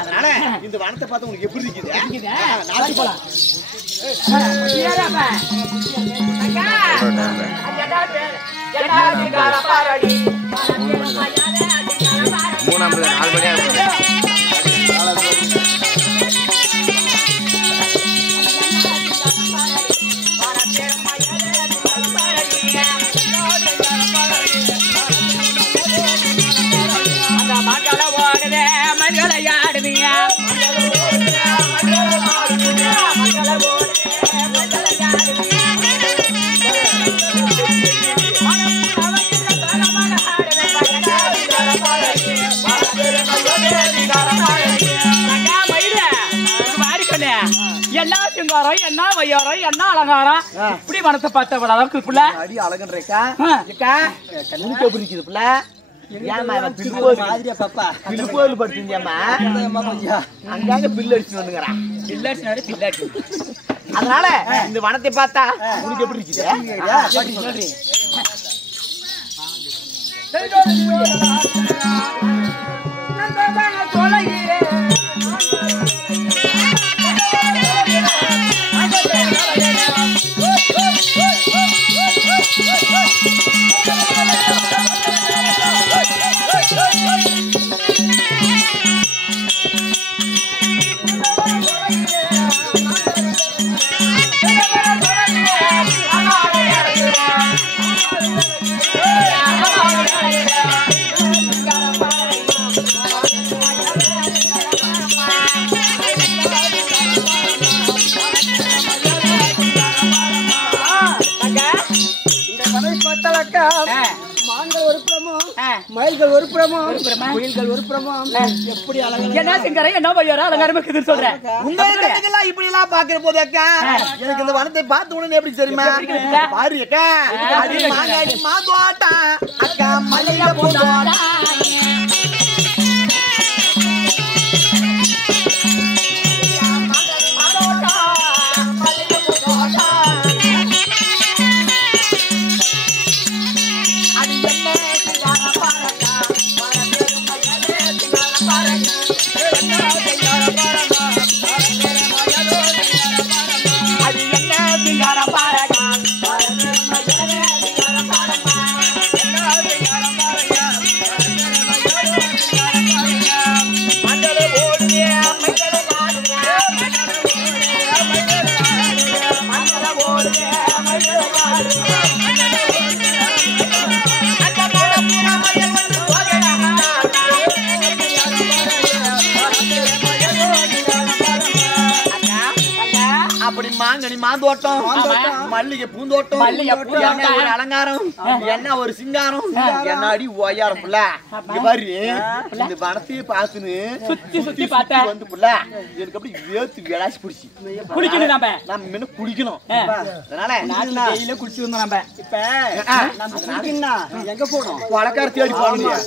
அதனால இந்த வனத்தை பார்த்து உங்களுக்கு எப்படி இருக்குது? என்ன சிங்காரம் என்ன வையாரம் என்ன அலங்காரம் இப்படி மனத்தை பார்த்த அளவுக்கு புள்ள அடி அழகன்றேக்கா கண்ணுக்கு எப்படி இருக்குது புள்ள? திருப்பூர்ல படிச்சிருந்தியாமா அங்காங்க பில்லு அடிச்சு வந்துங்கிறான். பில்லாட்டி அதனால இந்த வனத்தை பார்த்தா உனக்கு எப்படி இருக்குது? மயில்கள் ஒரு புறமும் குயில்கள் ஒரு புறமும் எப்படி அழகா என்ன சிங்கரை என்ன வையாரா அலங்காரமா இருக்குது சொல்றேன். உங்க இப்படி எல்லாம் பாக்குற போது அக்கா எனக்கு இந்த வனத்தை பார்த்த உடனே எப்படி தெரியுமா? பாரு அக்கா மாதோட்டா அக்கா மலையில போட்டோட்டா மாங்கனி மாந்தோட்டம் மல்லிகை பூந்தோட்டம் என்ன ஒரு அலங்காரம் என்ன ஒரு சிங்காரம் என்ன அடி ஓயாரம் புள்ள. இங்க பாரு இந்த வனத்தையே பார்த்துன்னு சுத்தி சுத்தி பார்த்தேன் வந்து புள்ள எனக்கு அப்படி வேத்து விளாசி பிடிச்சி குளிக்கணும் நம்ம என்ன குளிக்கணும். அதனால டெய்லியும் குளிச்சு வந்தோம் நம்ம. இப்ப எங்க போனோம்? பழக்கார தேடி போகணும்.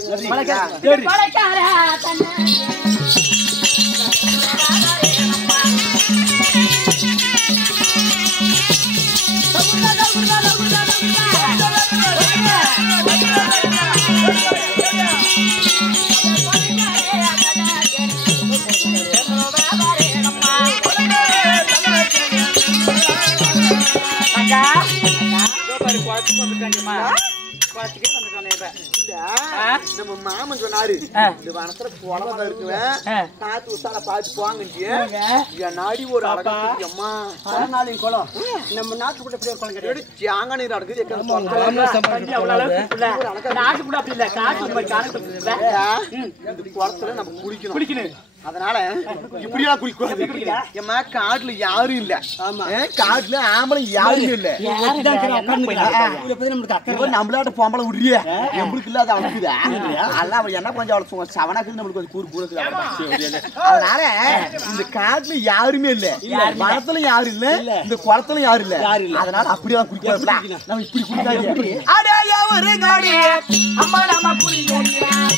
நம்ம மாமன் சொன்னாரு இந்த வனத்துல குளம் இருக்குவேன் காத்து உசால பாத்து போவாங்க நாடி ஒரு அழகம்மா நாளையும் குளம் நம்ம நாட்டு கூட எப்படி குளம் கிடையாது. சாங்க நீர் நடக்குது நாட்டு கூட அப்படி இல்ல காட்டு குளத்துல நம்ம குளிக்கணும். அதனால இப்படியெல்லாம் குளிக்கூடாது. ஏமா காட்டுல யாரும் இல்ல. காட்டுல ஆம்பளை யாரும் இல்ல. நம்மளாட்ட பொம்பளை விடுறிய நம்மளுக்கு இல்லாத அவனுக்குதா அதெல்லாம் என்ன கொஞ்சம் அவளுக்கு சவனாக்கு நம்மளுக்கு கொஞ்சம் கூறு கூறுக்குது. அதனால இந்த காட்டுல யாருமே இல்ல, மரத்துல யாரும் இல்ல, இந்த குளத்துல யாரும் இல்ல. அதனால அப்படியெல்லாம் குளிக்கூடாது. நம்ம இப்படி குளிக்காது. அம்மா நம்ம குளிக்கலாம்.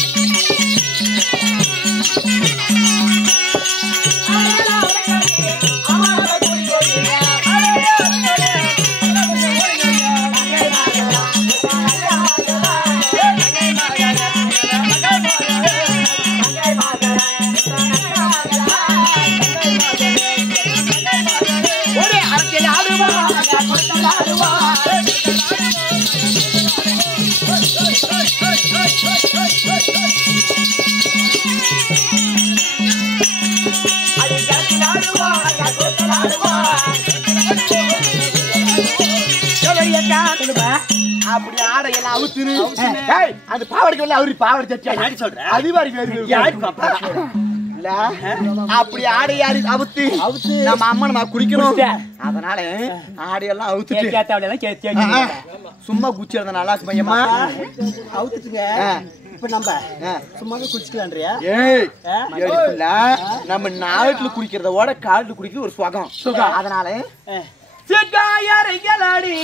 அப்படி ஆடையெல்லாம் அவுத்துரு. ஏய், அந்த பாவாடைக்கு வரல அவரு பாவாடை சட்டி சொல்ற அதிவாரி இல்ல அப்படி ஆடையாரி அவுத்து நம்ம அம்மா நம்ம குடிக்கணும். அதனால ஆடையெல்லாம் அவுத்துட்டு சும்மா குச்சிருந்த நல்லா இருக்கு பையம்மா அவுத்துட்டுங்க. இப்ப நம்ம சும்மாவே குடிச்சுக்கலான்றியா? ஏய் நம்ம நாட்டுல குடிக்கிறதோட காட்டுல குடிக்கிறது ஒரு சுகம். அதனால சிக்காயரைகளாடி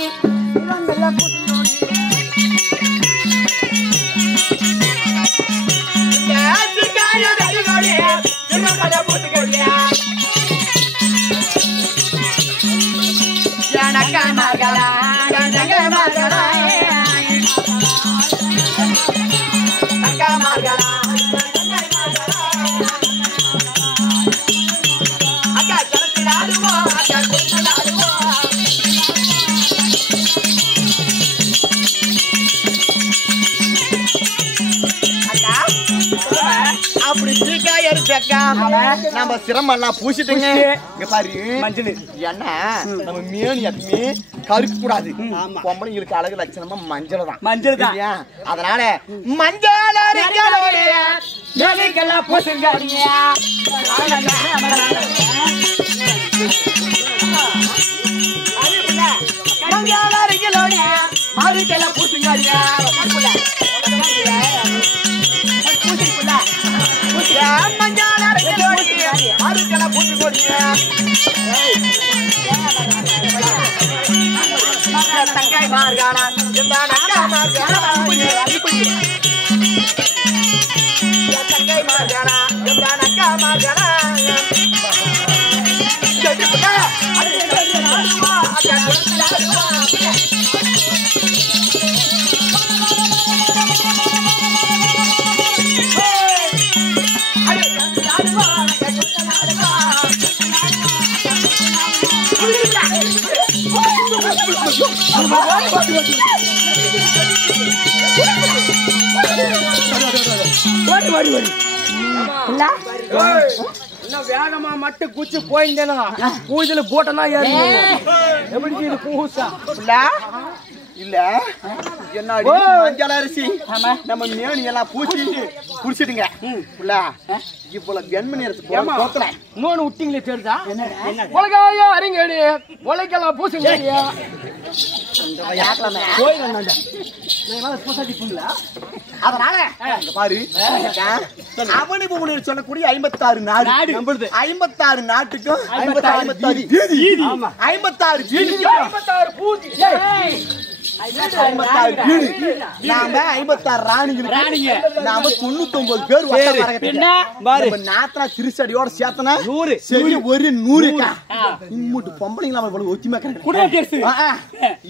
அப்படி சீக்காய் அரிச்சக்கா நம்ம சிரமெல்லாம் பூசிட்டுங்க. இங்க பாரு மஞ்சள் ஏன்னா நம்ம மீன் எப்பவுமே கருக்க கூடாது. பொம்பளைங்களுக்கு அழகு லட்சணமா மஞ்சள் தான். மஞ்சள் தான். அதனால மஞ்சள் தங்காய் மார்கானா தங்காய் மார்கானா அக்கா மார்கானா வேகமா மட்டும் குச்சி போயிருந்தேனா பூஜையில போட்டனா எப்படி பூசா இல்ல என்ன மஞ்சள் அரிசி நம்ம மேனி எல்லாம் பூச்சிட்டு குடிச்சிட்டுங்க. இவ்வளவு வெண்மை நேரத்துக்கு இன்னொன்னு விட்டீங்களே தெரியுதா? உலகாயா அறிங்கடி உலகெல்லாம் பூசுங்க. அதனால பாரு அவனு பூமி சொல்லக்கூடிய 56 நாடு 56 நாட்டுக்கும் 56 பூஜை 56 ராணிங்க நாம 99 பேர் நாத்தனா திருச்சடியோட சேர்த்தனா ஒரு 100 இம்மூட்டு பொம்பளைங்க நம்ம ஒத்திமா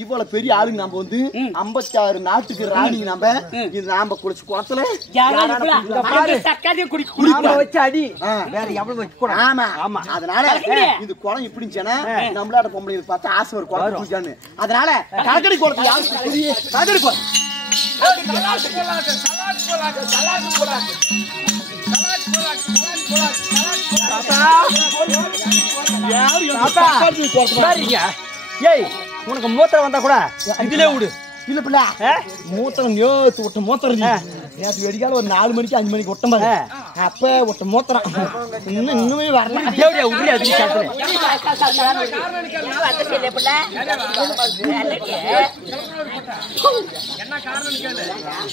இவ்வளவு பெரிய ஆளுங்க நம்ம வந்து 56 நாட்டுக்கு ராணி நம்ம இது நாம குடிச்சு குளத்துல வச்சு அடி வேற எவ்வளவு வச்சு கூட. ஆமா அதனால இது குளம் இப்படி இருந்துச்சுன்னா நம்மளாட பொம்பளைங்க பார்த்தா ஆசை ஒரு குளம் குடிச்சான்னு. அதனால கடற்கரை குளத்துல கடற்கரை குளம் ஏய் உனக்கு மூத்திரம் வந்தா கூட இதுல விடு. இல்ல பிள்ளை மூத்திரம் நேத்து விட்ட மூத்திரம் நேற்று வெடிக்கால ஒரு 4 மணிக்கு 5 மணிக்கு விட்ட மாதிரி அப்ப விட்ட மூத்திரம் இன்னுமே வரல. என்ன காரணம் கேளு.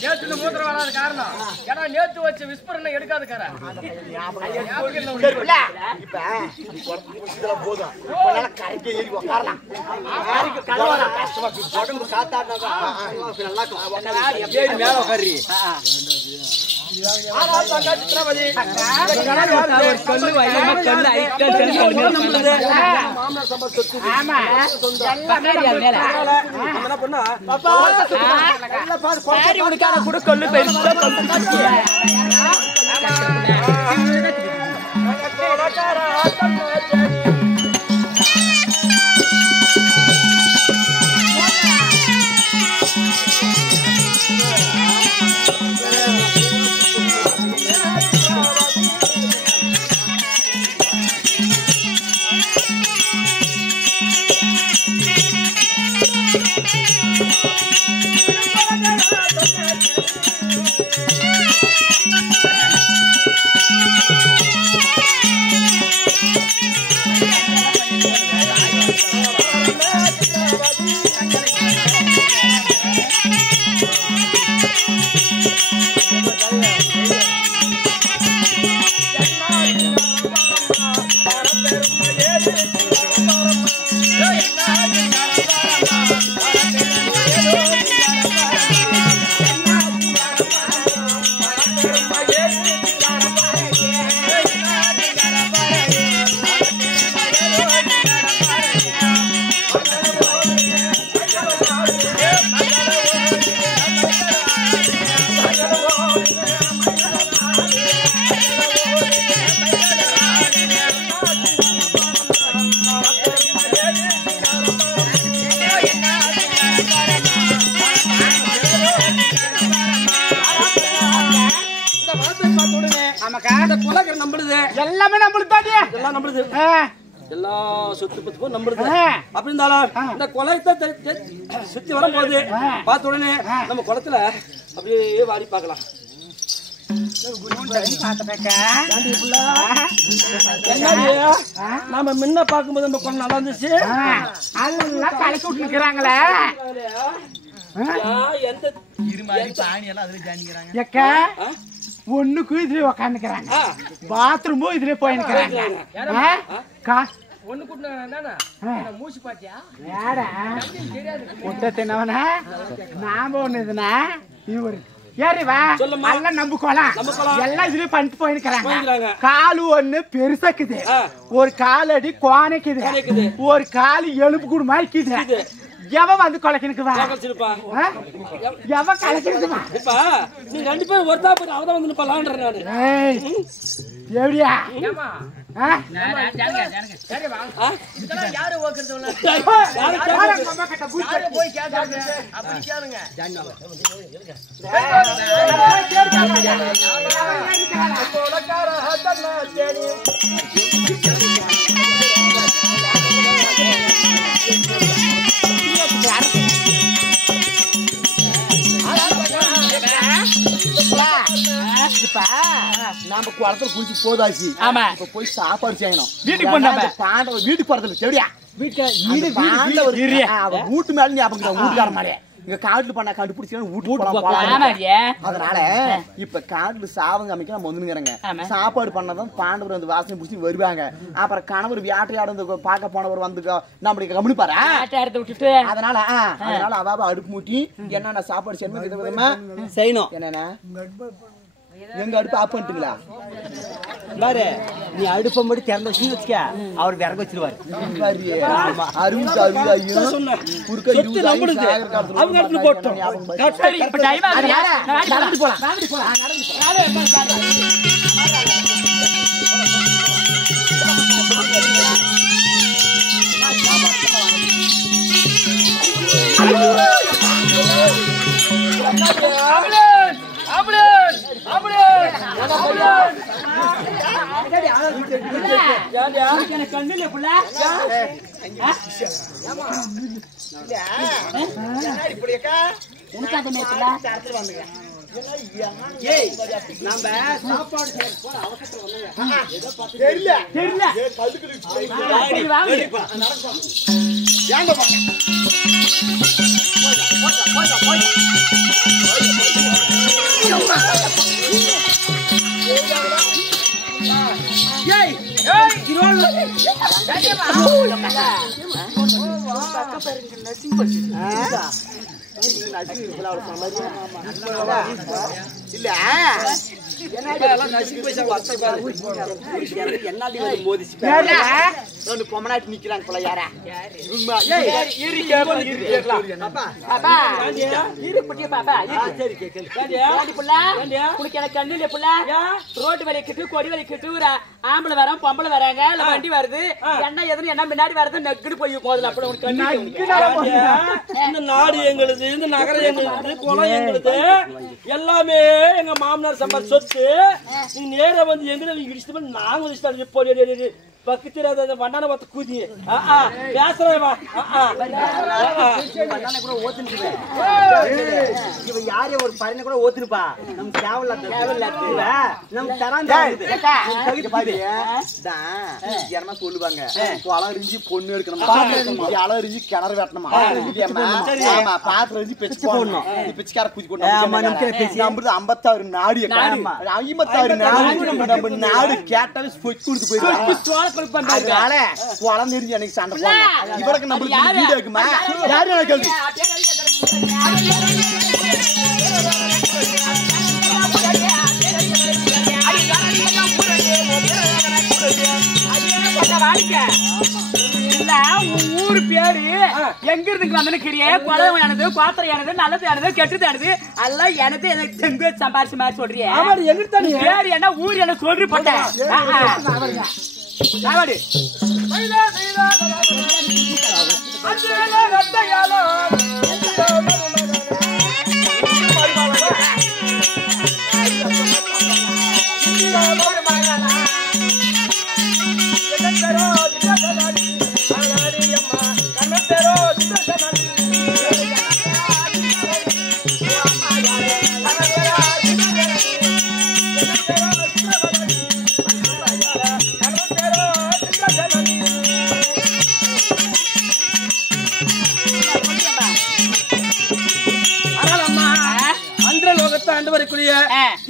நேத்து மூத்திரம் வராத காரணம் ஏன்னா நேத்து வச்ச விஸ்பரணம் எடுக்காது கார. இப்ப போதும் கரைக்கு ஏறி உட்காரலாம். உடம்பு காத்தாட்டா நல்லா மேல உட்காரி பார்த்த உடனே ஆமாக்கா அந்த கொலைக்கார நம்புறது எல்லாமே நம்மளுக்கு தாண்டி எல்லாம் நம்புறது எல்லா சொத்து பத்து நம்புறது அப்படி இருந்தாலும் இந்த கொலைத்தை சுத்தி வரும்போது பார்த்த உடனே நம்ம குளத்துல அப்படியே வாடி பார்க்கலாம். நாம முன்ன பார்க்கும்போது நம்ம குளம் நல்லா இருந்துச்சு. அதெல்லாம் கலக்கி விட்டு இருக்கிறாங்களே எக்கா ஒண்ணுக்கும் இதுல உக்காந்துக்கிறாங்க, பாத்ரூமும் இதுல போயிருக்கிறாங்க. ஒண்ணு கூட்டினா மூச்சு பாத்தியா முட்டை தின்னவனா நாம ஒண்ணு இதுனா இவரு ஏறி வா எல்லாம் நம்புக்கோலாம் எல்லாம் இதுல பண்ணிட்டு போயிருக்கிறாங்க. காலு ஒண்ணு பெருசாக்குது, ஒரு கால் அடி கோணைக்குது, ஒரு காலு எலும்பு கூடு மாதிரிக்குது. எவன் வந்து கொலைக்கணுக்குவா எவன் கலைக்கணுக்குவா நீ 2 பேரும் ஒருத்தா போய் அவதான் வந்து நிப்பாளான்ற நானு எப்படியா யாரு போய் கேட்டாங்க அப்படி கேளுங்க. நாம குளத்துல குளிச்சு போதாச்சு. ஆமா இப்ப போய் சாப்பாடு செய்யணும். வீட்டுக்கு போனாம பாண்டவர் வீட்டுக்கு போறதுல சரியா வீட்டு வீட்டு மேல ஞாபகம் வீட்டுக்கார மாதிரி இங்க காட்டுல பண்ண கண்டுபிடிச்சு. அதனால இப்ப காட்டுல சாவங்க அமைக்க நம்ம வந்துங்கிறங்க. சாப்பாடு பண்ணதான் பாண்டவர் வந்து வாசனை பிடிச்சி வருவாங்க. அப்புறம் கணவர் வேட்டையாடு வந்து பார்க்க போனவர் வந்து நம்மளுக்கு கவனிப்பாரு. அதனால அவாவ அடுப்பு மூட்டி என்னென்ன சாப்பாடு செய்யணும் வித விதமா செய்யணும். என்னன்னா எங்க அடுப்பு ஆஃப் பண்ணிட்டுங்களா பாரு, நீ அடுப்பை மட்டும் திறந்து வச்சு வச்சுக்க, அவர் விறகு வச்சிருவாரு. கண்ணுல புள்ள பொம்மனாட்டி நிக்கிறாங்க போல. யாரா ரோட்டு வலிக்கிட்டு கொடி வலிக்கிட்டு ஒரு ஆம்பளை வர பொம்பளை வராங்க, வண்டி வருது, என்ன எதுன்னு என்ன முன்னாடி வருது நெக்குடு போய் போதுல. இந்த நாடு எங்களுது, இந்த நகரம் எங்களுது, குளம் எங்களுது, எல்லாமே எங்க மாமனார் சம்பார் சொத்து. நீ நேரம் வந்து எங்க இடிச்சுட்டு நாங்க பக்கத்துல வண்டான பார்த்து கூதி பேசுறேன். இவன் யாரே ஒரு பையனை கூட ஓத்துருப்பா. நம்ம தேவையில்ல சொல்லுவாங்க, அலறிஞ்சு பொண்ணு எடுக்கணும், அலறிஞ்சு கிணறு வெட்டணுமா, பாத்திரம் அரிஞ்சு பெச்சு போடணும், பெச்சுக்கார குச்சி போடணும். 56 நாடு 56 நாடு நம்ம நாடு கேட்டாவே கொடுத்து போயிடுவாங்க. அதனால குழந்தை எரிஞ்சு எனக்கு சண்டை போடணும். இவருக்கு நம்மளுக்கு வீடு இருக்குமா? யாரு எனக்கு கேள்வி ஊரு பேரு எங்க இருந்து வந்தனுக்கிறியே, குழந்தை எனது, பாத்திரம் எனது, நல்லது எனது, கெட்டது எனது, எல்லாம் எனது. எனக்கு தெங்கு சம்பாரிச்சு மாதிரி சொல்றியே, பேரு என்ன ஊர் என்ன சொல்றி போட்டேன்.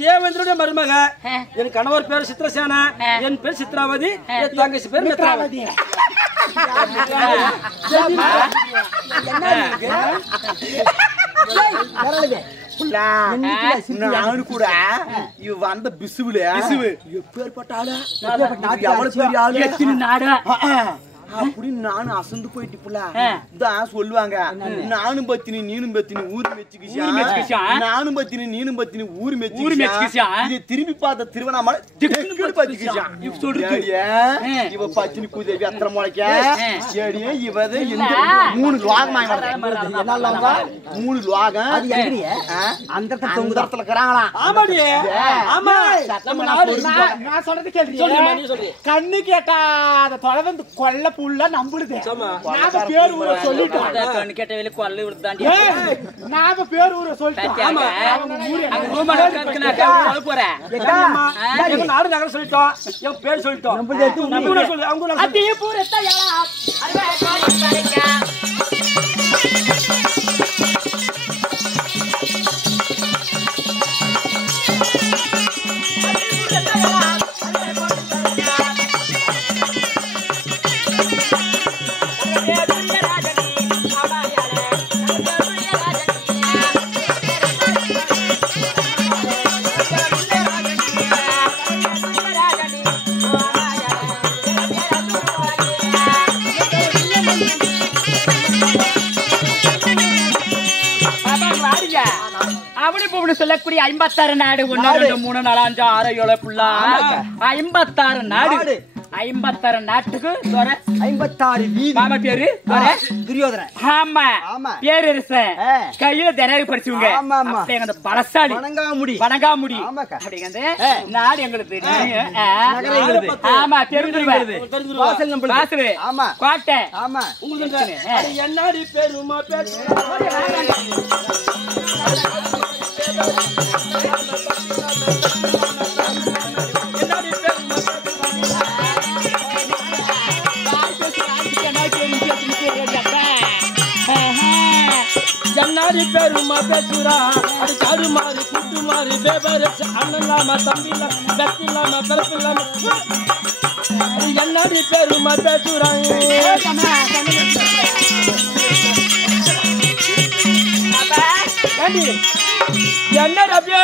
தேவேந்திரனுடைய மருமக என் கணவர் பேர் சித்ரசேனா, என் பேர் சித்ராவதி, என் தங்கச்சி பேர் நேத்ராவதி. நானு கூட இவ வந்த பிசுவுல எப்பேற்பட்டாலும் எவ்வளவு பெரிய ஆளு நாடா அப்படின்னு நானும் அசந்து போயிட்டு தான் சொல்லுவாங்க. நானும் பத்தினி நீனும் பத்தினி ஊரு மெச்சுக்கிச்சா, நானும் பத்தினி நீனும் பத்தினி ஊரு மெச்சுக்கிச்சா. இதை திரும்பி பார்த்த திருவண்ணாமலை இவ பத்தினி குதவி அத்தனை முளைக்க செடியே இவது 3 லோகம் 3 லோகம் அந்த இடத்துல இருக்கிறாங்களாம். நான் சொல்றது கேள்வி. கண்ணு கேட்டாத தொலைவந்து கொல்ல புள்ள நம்புடுது. நாம பேர் ஊர சொல்லிட்டோம். கண்ணு கேட்ட வேலை கொல்ல விடுதாண்டி. நாம பேர் ஊர சொல்லிட்டோம். ஆமா அங்க ரூம் கணக்குனா சொல்ல போறேன். எங்க நாடு நகரம் சொல்லிட்டோம், என் பேர் சொல்லிட்டோம். நம்ம சொல்லு அவங்க அப்படியே பூரத்தா யாரா அரவே காலி கரைக்க சொல்லக்கூடிய 56 நாடு 1 2 3 4 5 6 7 புள்ளா 56 நாடு 56 நாட்டுக்கு 56 வீதி. மாமா பேரு துரியோதனன். ஆமா பேரு கையில தினரி படிச்சுங்க. அப்படிங்க அந்த பலசாலி வணங்காமுடி அப்படிங்க நாடு எங்களுக்கு ஆமா தெரிஞ்சிருவேன். வாசல் ஆமா கோட்டை ஆமா உங்களுக்கு என்னாடி பேருமா பேரு ஜன்னாரி பேருமா பேசுறா அது காடு மாறி கூட்டு மாறி பேபரசு அண்ணலாம தம்பில பெத்திலாம பிறப்பில்லாம ஜன்னாரி பேருமா பேசுறாங்க. என்ன அப்படியே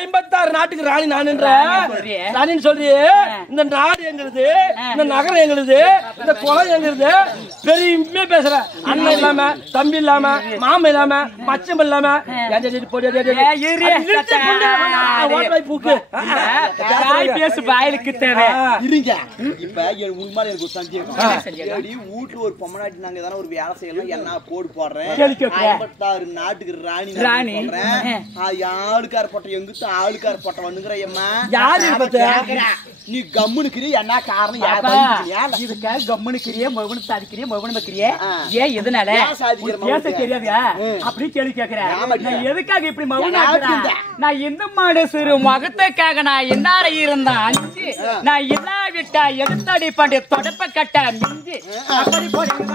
56 நாட்டுக்கு ராணி நானுன்னு சொல்றியே. இந்த நாடு எங்களுது, இந்த நகரம் எங்களுது, இந்த குளம் எங்களுது. பெருமையா பேசுற. அண்ணன் இல்லாம தம்பி இல்லாம மாமன் இல்லாம மச்சம் இல்லாம பேசு பாயலுக்கு தேவை இருங்க. இப்ப உண்மையில எனக்கு ஒரு சந்தேகம். வீட்டுல ஒரு பொம்மநாட்டி நாங்க ஏதாவது ஒரு வேலை செய்யலாம் என்ன கோடு போடுறேன். 56 நாட்டுக்கு ராணி ஆளுக்கார போட்ட எங்கிட்ட ஆளுக்கார போட்ட வந்துங்கிற நீ கம்முனுக்கிறிய என்ன காரணம்? இதுக்காக கம்முனுக்கிறிய மகனு சாதிக்கிறிய மகனு வைக்கிறிய ஏன் எதனால பேச தெரியாதா அப்படி கேள்வி கேட்கிறேன். நான் எதுக்காக இப்படி மகன் நான் இந்த மாடு சிறு முகத்துக்காக நான் இன்னார இருந்தா 5 நான் இல்லாவிட்டா எடுத்தடி பாண்டி தொடப்ப கட்ட மிஞ்சி அப்படி போடுங்க.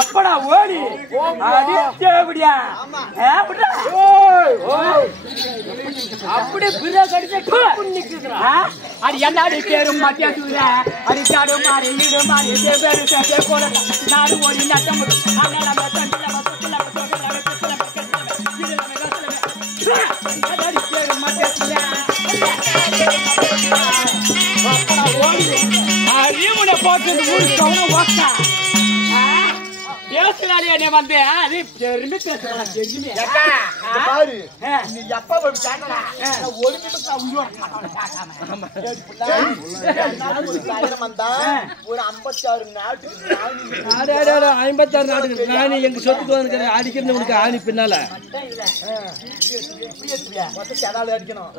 அப்படா ஓடி அடிச்சேபடியா அப்படி பிற கடிச்சு அது என்னாடி பேரும் மத்திய சூர அடிச்சாடு மாறி நீடு மாறி பேரு போல நாடு ஓடி நட்டம் ஓடி அறிவுனை போட்டு பேசுறாளே என்னை வந்து அது பெருமை பேசுறான் தெரியுமே பாரு நீ எப்ப போய் காட்டடா ஒரு நிமிஷம் உயிரோட ஒரு 56 நாட்டுக்கு 56 நாட்டுக்கு ராணி எங்க சொத்துக்கு வந்து அடிக்கிறது உனக்கு ஆணி பின்னால அடிக்கணும்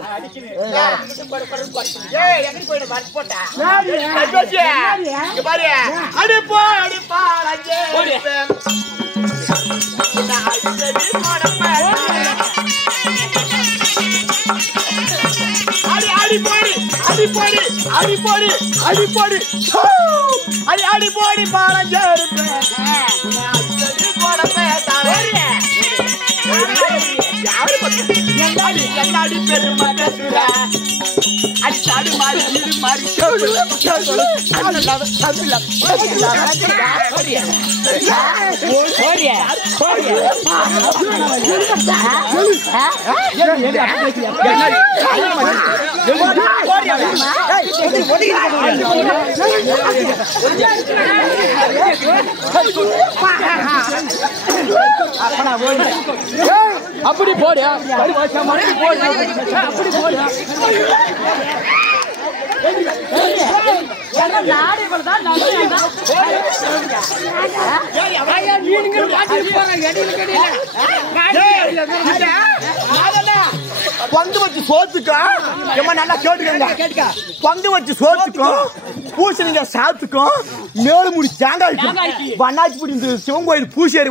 அடிப்பா அடிப்பா அடிப்போடி அடிப்போடி அடிப்போடி அடிப்போடி அடி அடிப்போடி பாலஞ்சேரு யாரு பெருமா பேசுற அடி சாடு மாறி இரு மாறி அப்படி போடு பங்கு வச்சு சோத்துக்கா நல்லா கேட்டுக்க பங்கு வச்சு சோத்துக்கும் பூசணிங்க சாத்துக்கும் மேலும் முடி தேங்காய்க்கு வண்ணாச்சி பிடி இந்த சிவன் கோயில் பூசேரி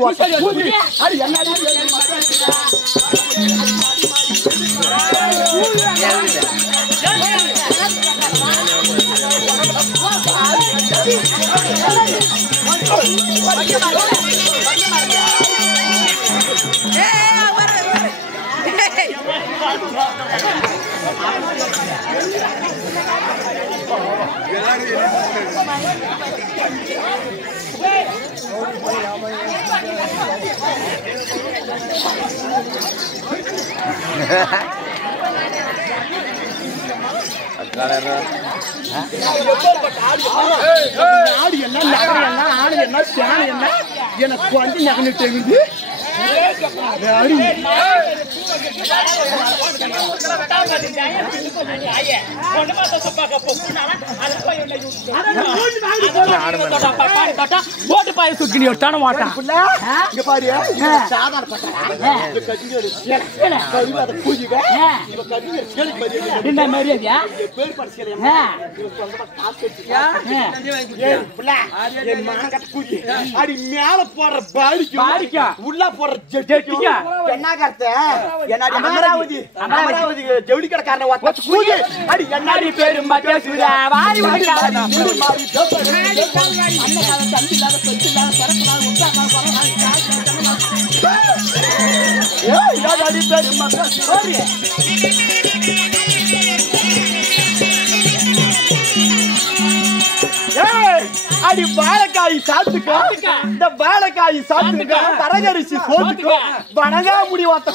ஆடு என்ன நகரம் என்ன ஆடு என்ன சேனை என்ன எனக்கு வந்து நகனிட்டு இருக்குது போட்டு பாய சுத்தி தான மாட்டான் இங்க பாரு சாதாரண என்ன மரியாதையா அடி மேல போடுற பாடிக்கு உள்ள போடுற அமராவதி அமராவதி ஜவுளி கடைக்காரன் அடி என்னாடி பேரும் அடி வாழைக்காய் சாத்துக்கோ இந்த வாழைக்காய் சாத்துக்கோ வரகரிசி சோத்துக்கோ வணங்கா முடி வாத்த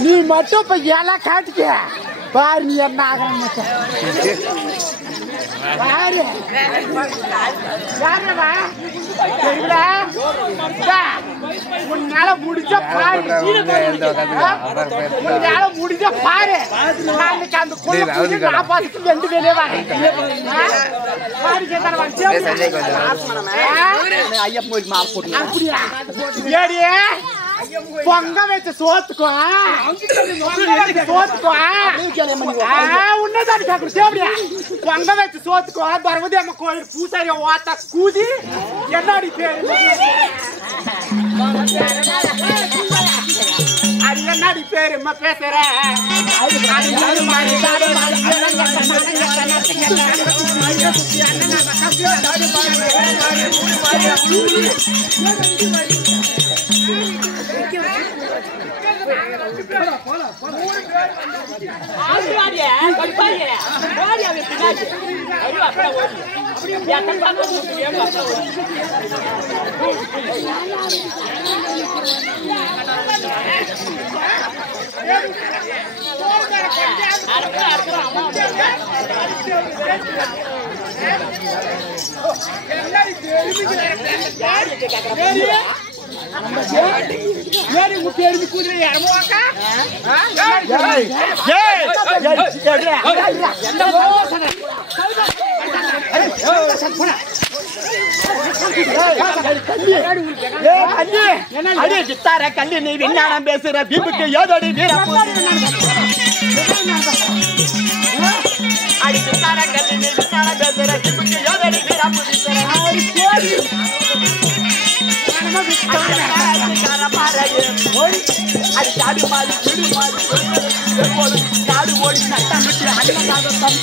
நீ மட்டும் இப்ப எல்லாம் காட்டுக்க பாரு நீ என்ன ஆகணும் பாரு உன்னால முடிஞ்ச பாரு உன்னால முடிஞ்ச பாரு நாளைக்கு அந்த ஆபாசத்துக்கு ரெண்டு வேலையே அப்படியா பொங்க வச்ச சோத்துக்கோ உன்னதாடி அப்படியா பொங்க வச்ச சோத்துக்கோ பரவதி அம்மா கோயில் பூசாரிய ஓத்த கூதி என்னடி பேரு அது என்ன என்னடி பேருமா பேசுற கல்லி நீ விஞ்ஞானம் பேசுற தீபுக்கு ஏதோடி வீரம் அடி சித்தார கல்லி நீ விஞ்ஞானம் பேசுற தீபுக்கு ஏதோடி வீரம் அது காடு மாறி சிடு மாறி காடு ஓடி நட்டம் விட்டு அண்ணன்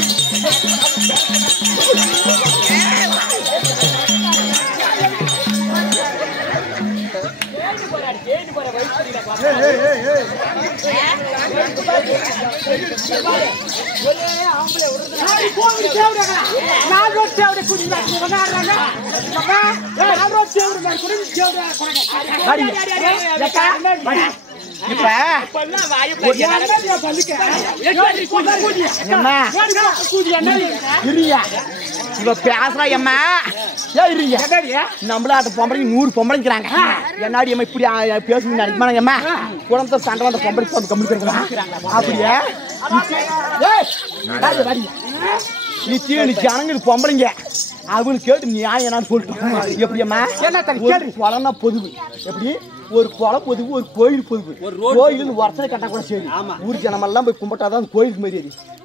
நம்மளாட்ட பொம்பளைக்கு 100 பொம்பளைக்கிறாங்க என்னாடி அம்மா இப்படி பேசணும் நினைக்குமா குழந்தை சண்டை வந்த பொம்பளைக்கு கம்மிக்கிறாங்க அப்படியே நீ தீனி ஜனங்க பொம்பளைங்க அவங்களுக்கு கேட்டு நியாயம் என்னன்னு சொல்லிட்டோம் எப்படியம்மா குளம்னா பொதுவு எப்படி ஒரு குளம் பொதுவு ஒரு கோயில் பொதுவு கோயில் வருஷத்தை கட்டா கூட சரி ஊர் ஜனமெல்லாம் போய் கும்பிட்டாதான் கோயிலுக்கு மாதிரி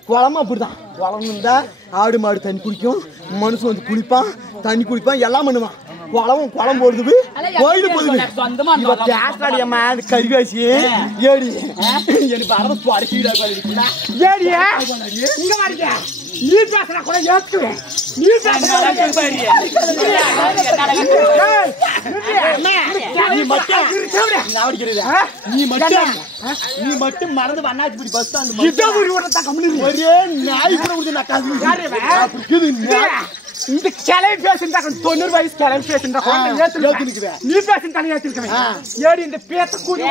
குளமும் அப்படிதான் குளம் இருந்தா ஆடு மாடு தண்ணி குடிக்கும் மனுஷன் வந்து குளிப்பான் தண்ணி குடிப்பான் எல்லாம் பண்ணுவான் குளம் போடுது கோயில் போடுது பேசாடியம்மா அந்த கறிவாசி ஏடி எனக்கு பரவ படைக்கிறா ஏடியா இங்க வரீங்க நீ பேசுற கூட ஏத்துவேன் நீ நீ மட்டும் மறந்து வண்ணாச்சி பஸ் ஸ்டாண்ட் ஒரே நாய் கூட இந்த கிளவி பேசுறா 90 வயசு கிளவி பேசுறா நீ பேசுற தனி ஏத்திருக்கேன் ஏடி இந்த பேத்த கூடி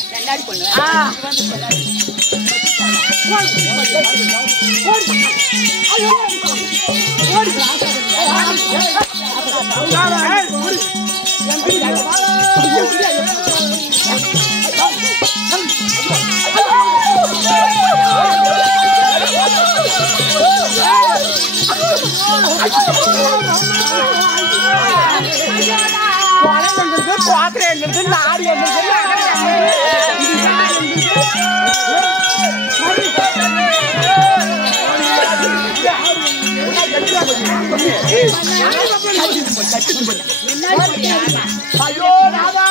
என்னடி பண்றீங்க பாத்திரம் நாடி ஐயோ ராதா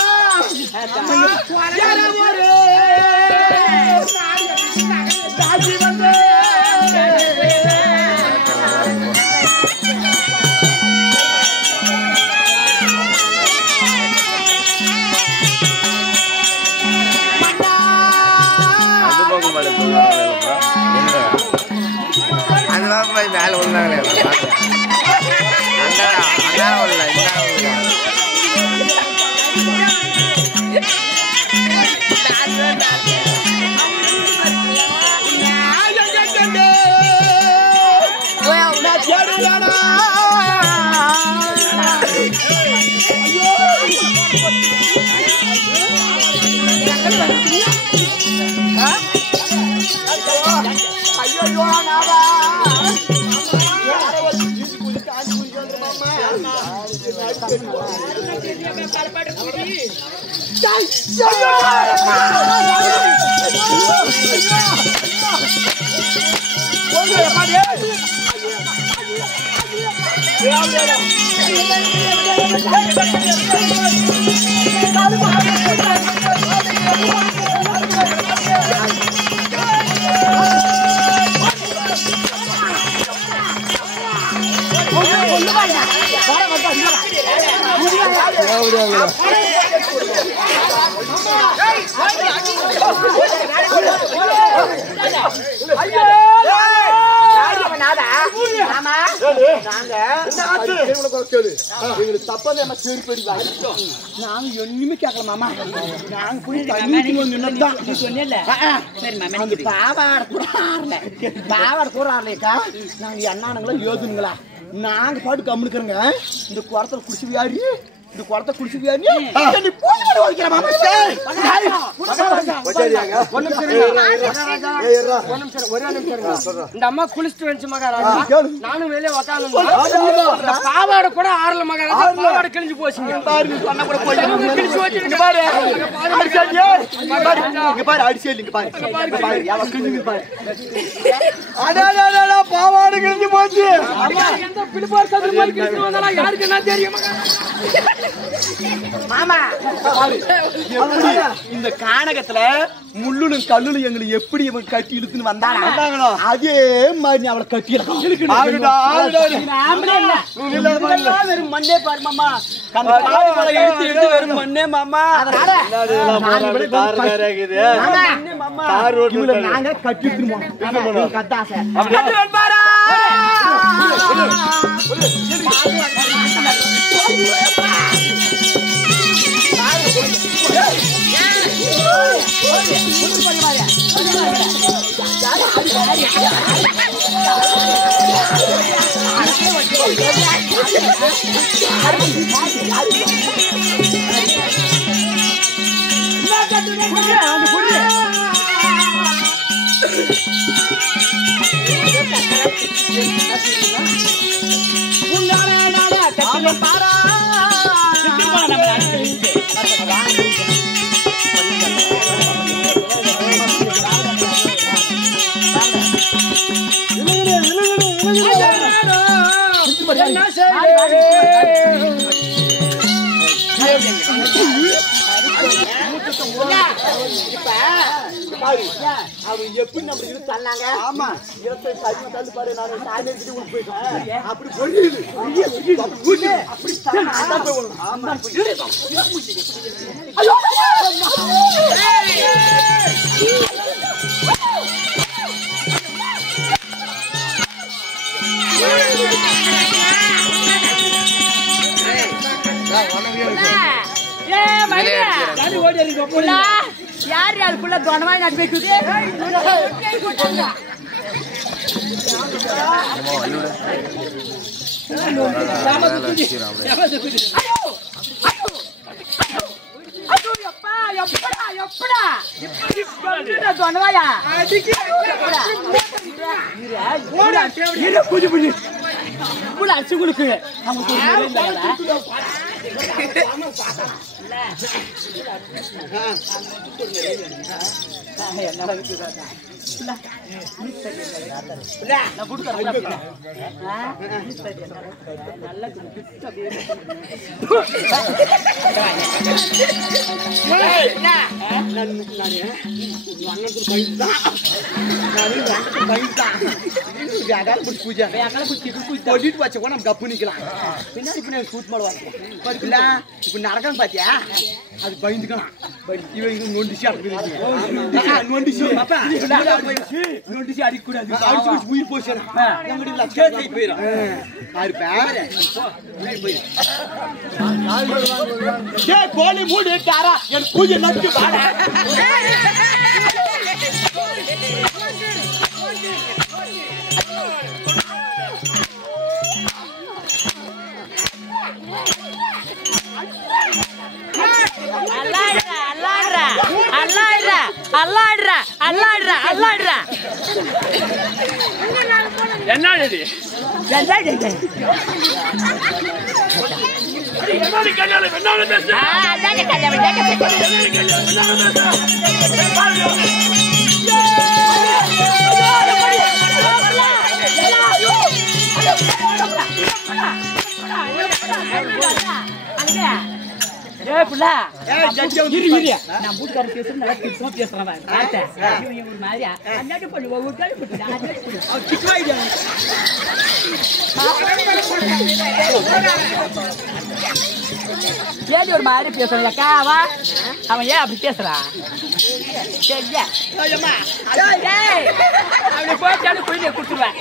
வந்து மேல விழுந்தாங்களே ஐயோ ஒண்ணுமே கேட்கல மாமா. நாங்க போய் பாவாடை கூட ஆடலைக்கா. நாங்க என்னானுங்களா யோதுங்களா நாங்க பாட்டு கம்முனுக்குறோங்க. இந்த குளத்துல குடிச்சு வியாரி இந்த குளத்தை குடிச்சு வியாரி இந்த அம்மா குளிச்சுட்டு வந்துச்சு மகாராஜா. நானும் வெளியே உக்காந்து பாவாடை கூட ஆறல மகாராஜா. பாவாடை கிழிஞ்சு போச்சுங்க. பாவாடை கிழிஞ்சு போச்சு. யாருக்கு என்ன தெரியும் மாமா? இந்த கானகத்துல முள்ளுலும் கல்லுலும் எங்களை எப்படி இவங்க கட்டி இழுத்துன்னு வந்தாங்களோ அதே மாதிரி அவளை கட்டி வெறும் மண்ணே பாரு மாமா. வெறும் மண்ணே மாமா. நாங்க கட்டி எடுத்துருவோம். கத்தாசை எப்படி நம்ம இது தள்ளாங்க. ஆமா இருபத்தி தள்ளு பாரு. நான் சாமி போயிட்டேன். அப்படி பொழியுது. யாரு அதுக்குள்ள தொணவாய் நட்டு வைக்குது. தொணவாயா அடிச்சு கொடுக்கு. நடக்கணும் பாத்தியா அது பயந்துக்கலாம். நொண்டிச்சு அடிக்கூடாது. உயிர் போச்சு போயிடும். கோழி மூடு தாரா என் பூஜை நட்டு வாடா. என்ன என்னடி கல்யாணம் என்னன்னு பேசு அதானே கல்யாணம் என்னடி கல்யாணம் என்னன்னு பேசு ஏய் புள்ளா இரு நான் மூட்கார பேசுறேன் நல்லா பேசுறேன் பேசுறேன் பார்த்தேன் இவங்க ஒரு மாதிரியா அண்ணாடி பண்ணு ஒரு கால் போட்டு அண்ணாடி பண்ணு சிக்கா ஐடியா ஏடி ஒரு மாதிரி பேசுறேன் அக்காவா அவன் ஏன் அப்படி பேசுறான் சரியா ஐயம்மா ஏய் அவனை போய் சாடு குயிலே குடுத்துருவேன்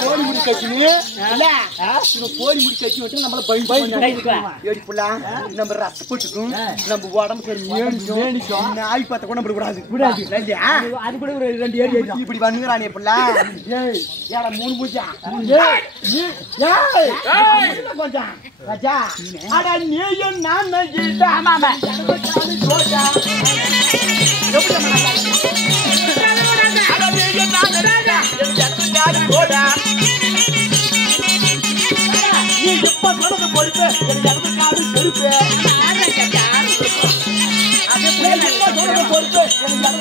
கோழி முடி கட்சினு இல்ல கோழி முடி கட்சி வச்சு நம்மள ஏடி புள்ளா நம்ம ரசப்பட்டுக்கும் நம்ம உடம்பு சரி மேனிக்கும் நாய் பார்த்த கூட நம்மளுக்கு விடாது அது கூட ஒரு 2 ஏரி ஏறி இப்படி பண்ணுறானே புள்ளா ஏய் ஏடா 3 பூஜா கொஞ்சம் ராஜா அட நீயும் நான் ஆமா ஆமா நீ எப்ப சொன்னது பொறுப்பு எனக்கு அடுத்த காது பொறுப்பு எப்ப சொன்னது பொறுப்பு எனக்கு அடுத்த காது பொறுப்பு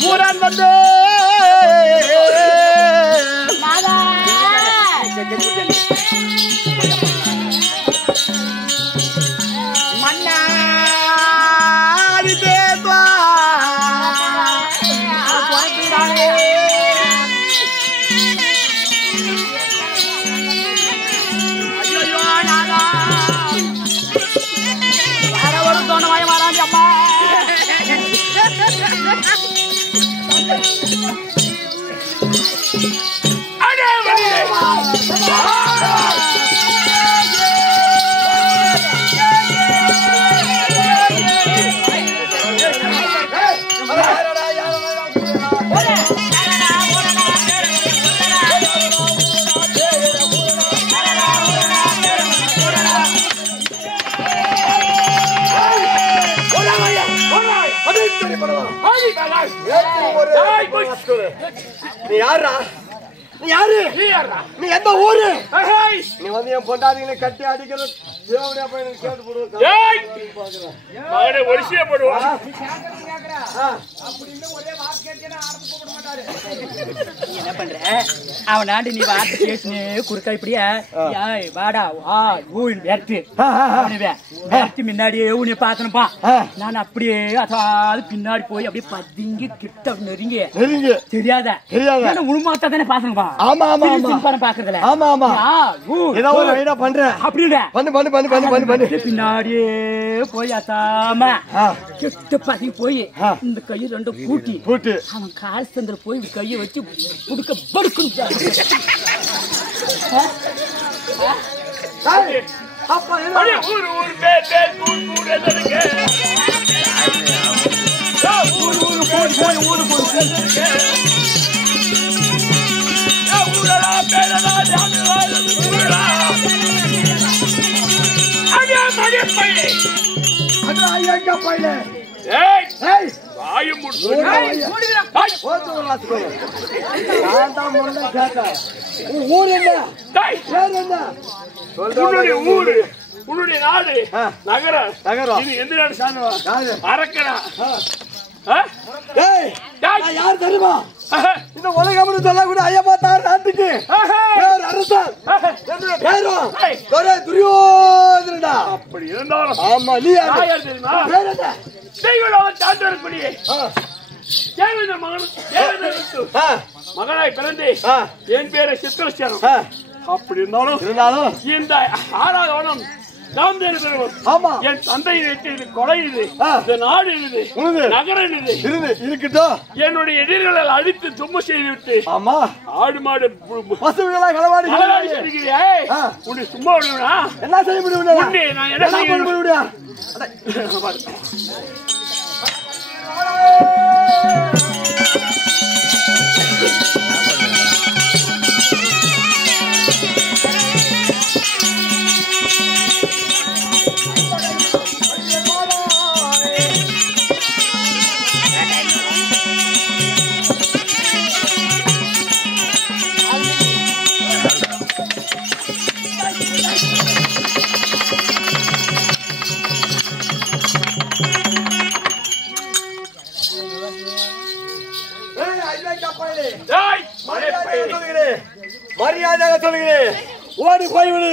பூரான் வந்து மன்னாரி தேவா ஐயோ நானா வேற ஒரு தோணமாய மாறாண்டி அம்மா நீ யாரா நீ யாரு நீ எந்த ஊரு நீ வந்து என் பொண்டாட்டிகளை கட்டி அடிக்கிறது கேட்டு போடுவோம் என்ன பண்ற அவன் ஆண்டு நீ வார்த்தை பேசுனே குறுக்கா இப்படியா ஏய் வாடா வா ஊன் வெட்டு வெட்டு முன்னாடியே உன்னை பாக்கணும்பா நான் அப்படியே அதாவது பின்னாடி போய் அப்படியே பதுங்கி கிட்ட நெருங்கி தெரியாத உள்மாத்தா தானே பாக்கணும்பா ஆமா ஆமா படம் பாக்குறதுல ஆமா ஆமா ஏதோ ஒரு ஐடியா பண்றேன் அப்படியே பண்ணு பின்னாடியே போய் அசாம கிட்ட பதி போய் இந்த கையை ரெண்டும் கூட்டி அவன் கால் சந்திர போய் கையை வச்சு புடுக்க படுக்கும் உன்னுடைய நாடு நகரம் இது எந்த நாடு சார்ந்தவா அரக்கனா யார் தெரியுமா இந்த உலகம் சொல்லக்கூடிய ஐயமாத்தார் நாட்டுக்கு அரசன் துரியோதனடா. அப்படி இருந்தாலும் ஆமா நீ யார் தெரியுமா சான்றக்கூடிய தேவேந்திர மகனாய் பிறந்து என் பேரை சித்திரசேனம். அப்படி இருந்தாலும் இந்த 6வது வருடம் நாம் தேர்தல் ஆமா என் தந்தை இது கொலை இது இந்த நாடு இது நகரம் இது இருக்கட்டும் என்னுடைய எதிரிகளை அழித்து தும்ம செய்து விட்டு ஆமா ஆடு மாடு பசுகளை களவாடி செய்கிறேன் உன்னை சும்மா விடுவா என்ன செய்ய முடியும் நான் என்ன செய்ய முடியும் மரியாதையாக சொல்கிறேன் ஓடி போய்விடு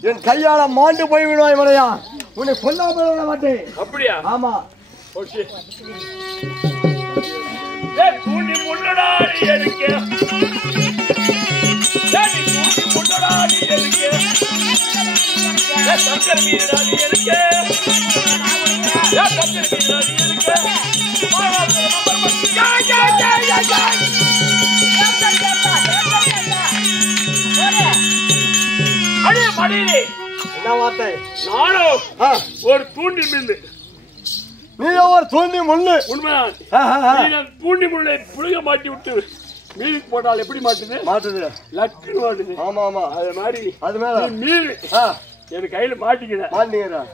என் கையால மாண்டு போய்விடுவாய் மலையா உன்னை கொல்லாமல் விட மாட்டேன் அப்படியா ஆமா தூண்டி முன்னடாடி எடுக்க முன்னடாடி எடுக்க சங்கர் மீதாடி எடுக்க சங்கர் மீதாடி எடுக்க என்ன வார்த்தை நானும் ஒரு தூண்டி மில்லு நீ ஒரு தூண்டி முள்ளு உண்மைதான் தூண்டி முள்ளை புழுக மாட்டி விட்டு மீன் போட்டால் எப்படி மாட்டுது லக்குன்னு மாட்டுது ஆமா ஆமா அது மாதிரி அது மேல மீன் என் கையில மாட்டிக்கிறேன்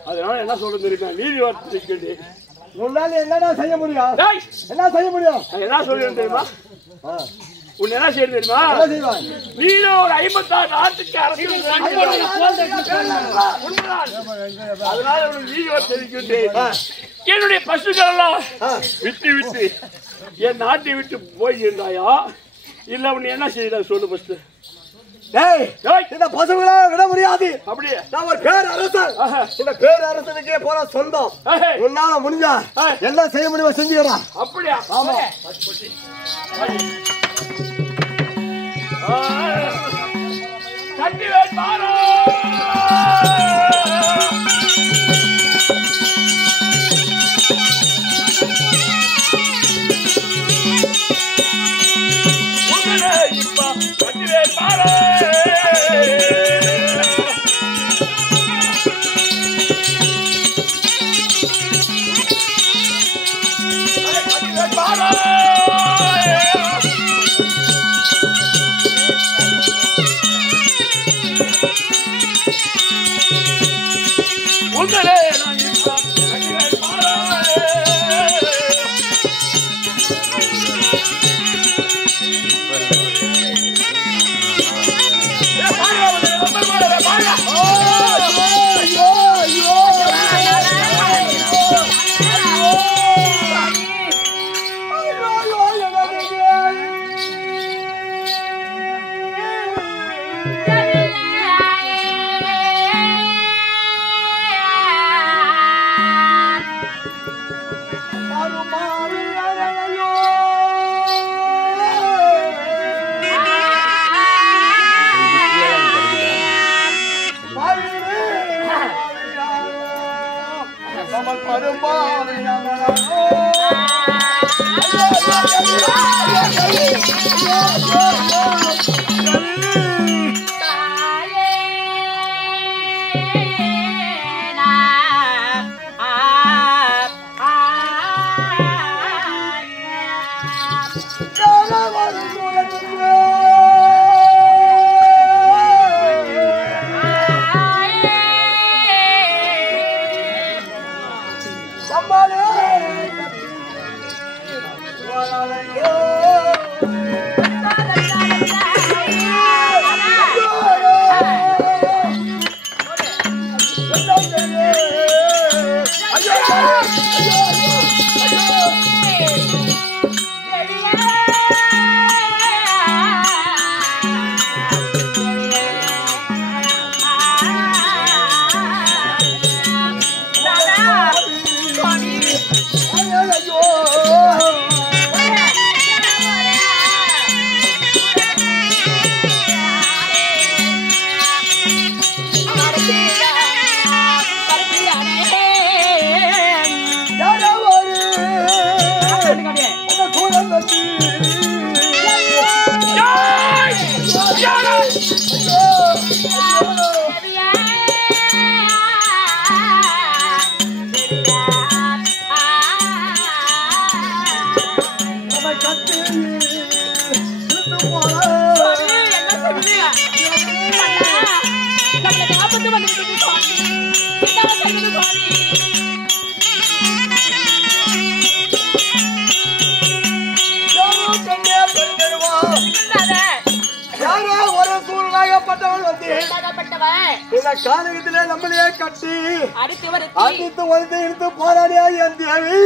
அதனால என்ன சொல்றது இருக்கேன் நீதி வார்த்தை உன்னால என்னடா செய்ய முடியும் என்ன செய்ய முடியும் என்ன சொல்றேன் தெரியுமா உன்னை என்ன செய்ய தெரியுமா நீனும் ஒரு 56 நாட்டுக்கு அரசியல் அதனால உனக்கு நீதி வார்த்தை இருக்கின்றேன் என்னுடைய பசுக்கள் எல்லாம் விட்டு விட்டு என் நாட்டை விட்டு போயிருந்தாயா இல்ல உன்னை என்ன செய்யற சொல்லு ஃபர்ஸ்ட் இந்த பசுகளை விட முடியாது அப்படியே நான் ஒரு பேரரசன் இந்த பேரரசனுக்கே போற சொந்தம் உன்னால முடிஞ்சா எல்லாம் செய்ய முடியுமா செஞ்சுக்கிறா அப்படியா ஆமா கட்டி வைப்பாரோ காலகத்திலே நம்மளையே கட்டி அடித்து வந்து இழுத்து போராடியா என் தேவி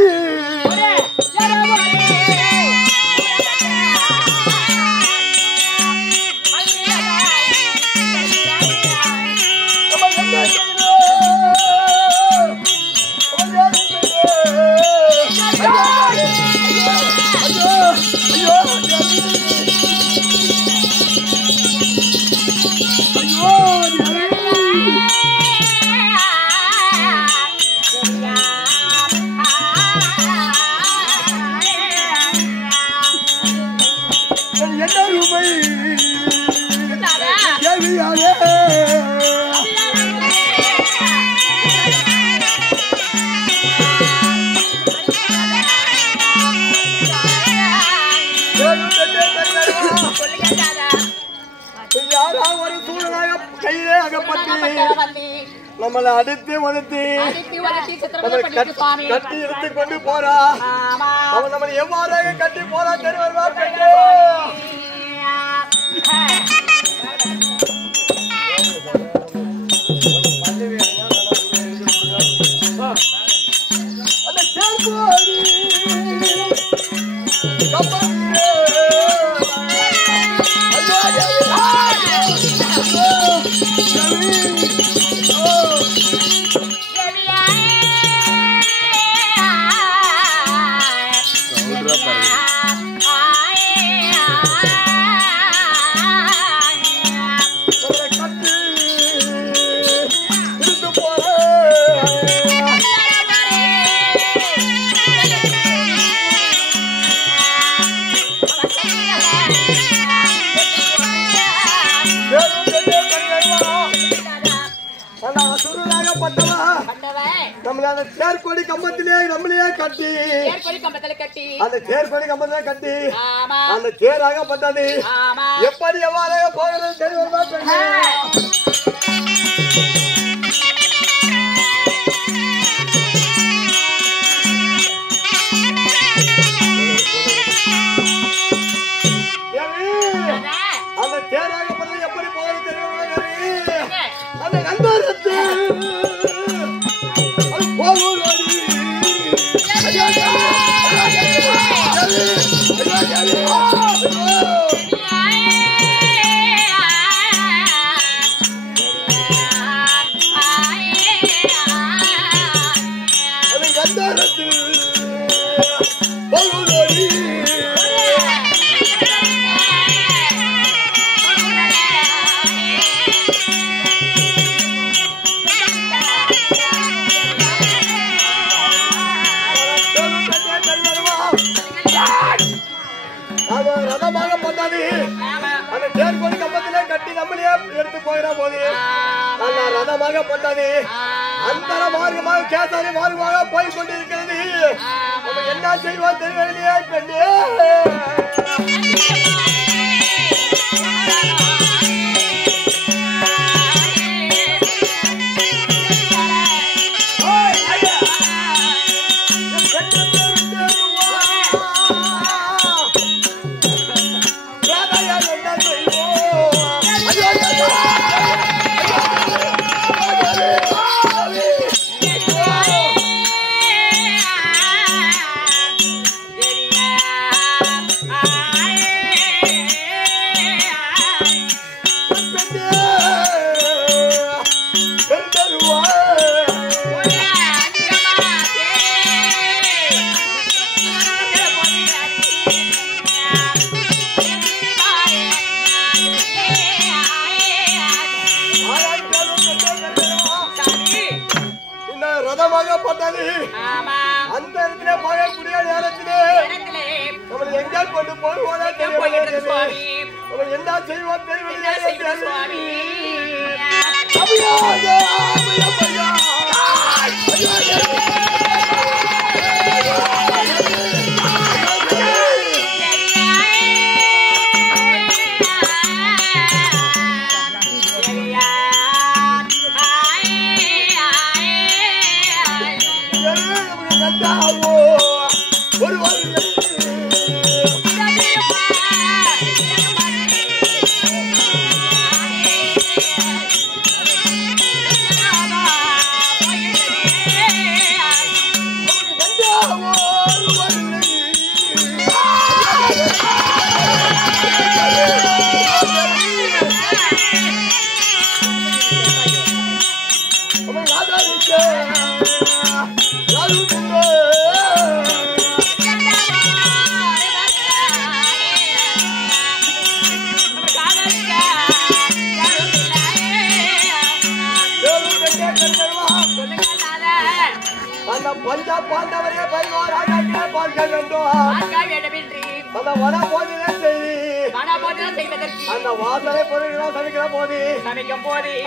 நம்மளை அடித்து உதத்தி கட்டி எடுத்து கொண்டு போறா அவன் நம்மளை எவ்வாறாக கட்டி போறா தெரிவா பெண்ணே அந்த சேர்க்கோடி தேர்கொடி கம்பத்திலே நம்மளையே கட்டி அந்த தேர்கொடி கம்பத்திலே கட்டி அந்த தேராகப்பட்டது எப்படி எவ்வாறாக போகிறது தெரியுமா அந்த தேராகப்பட்டது எப்படி போகிறது தெரியுமா அந்த கந்தரத்து எடுத்து போயிட போது ரதமாக பட்டது அந்த மார்க்கமாக கேசாரி மார்க்கமாக போய் கொண்டிருக்கிறது நம்ம என்ன செய்வோம் தெரியலையே பெண்ணே அந்த இடத்துல போகக்கூடிய நேரத்திலே நம்மளை எங்கே கொண்டு போய் என்ன செய்வோம் தெரியவில்லை சுவாமி பஞ்சா பாண்டவரே பைவாராஜாக்கே பார்க்க வேண்டும் அந்த வன போதிலே செய்தி அந்த வாசலை பொருள்களை சமைக்கிற போது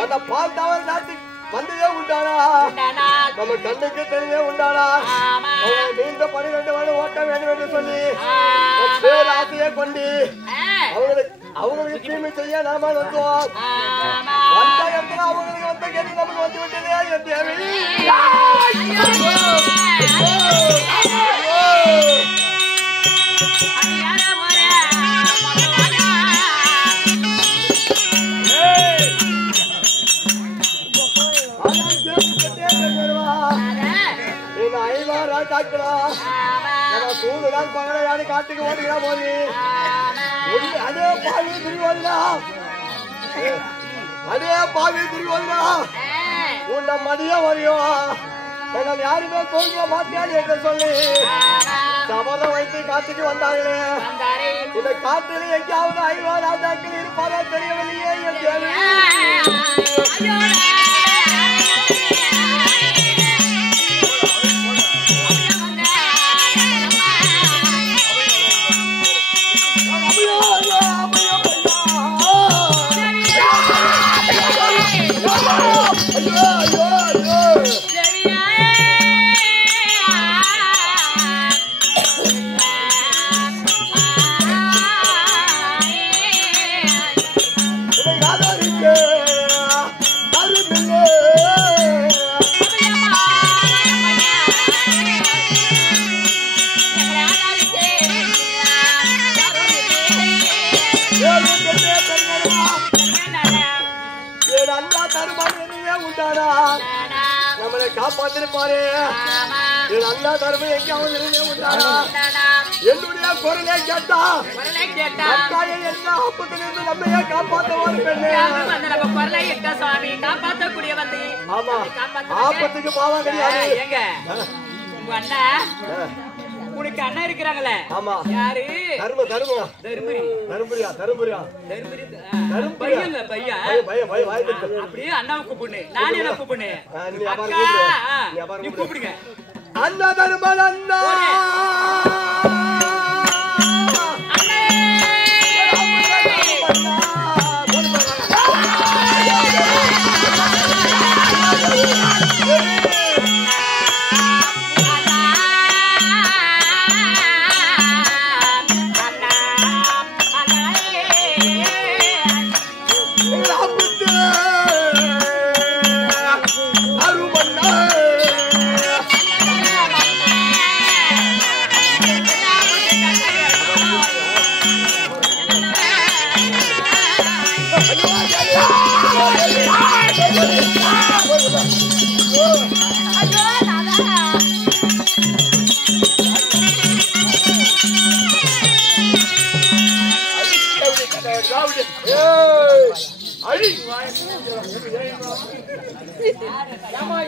அந்த பாண்டவர் நாட்டு வந்ததே உண்டானா நம்ம கண்ணுக்கு தெரிஞ்சே உண்டானா மீண்டும் 12 வருடம் ஓட்ட வேண்டும் என்று சொல்லி பேராசையை கொண்டு அவங்களுக்கு தீமை செய்ய நாம வந்தோம் வந்த இடத்துல அவங்களுக்கு வந்த கேள்வி நமக்கு வந்து விட்டதே என் தேவை சூழ்நிலை பகலையாடி காட்டுக்கு ஓடுகிறா போது அதே பாவி திருவோதினா உன்னை மதிய வரையும் எங்கள் யாருமே தோல்விய மாத்தியாடி என்று சொல்லி சபதம் வைத்து காட்டுக்கு வந்தார்களே இந்த காட்டில் எங்கேயாவது 5 ராஜாக்கள் இருப்பாரோ தெரியவில்லையே என் தேவை நம்மளை காப்பாத்திருப்பாரு நல்லா தர்ம எங்காவது என்னுடைய குரலை கேட்டா என்ன ஆபத்திலிருந்து நம்மையே காப்பாற்றுவாரு பெண்ணே ஆமா ஆபத்துக்கு பாவம் கிடையாது உனக்கு அண்ணா இருக்கிறாங்களே ஆமா யாரு தருமபுரியா அப்படியே அண்ணாவை கூப்பிடு நானே என்ன கூப்பிடு நீ கூப்பிடுங்க அண்ணா தருமன் அண்ணா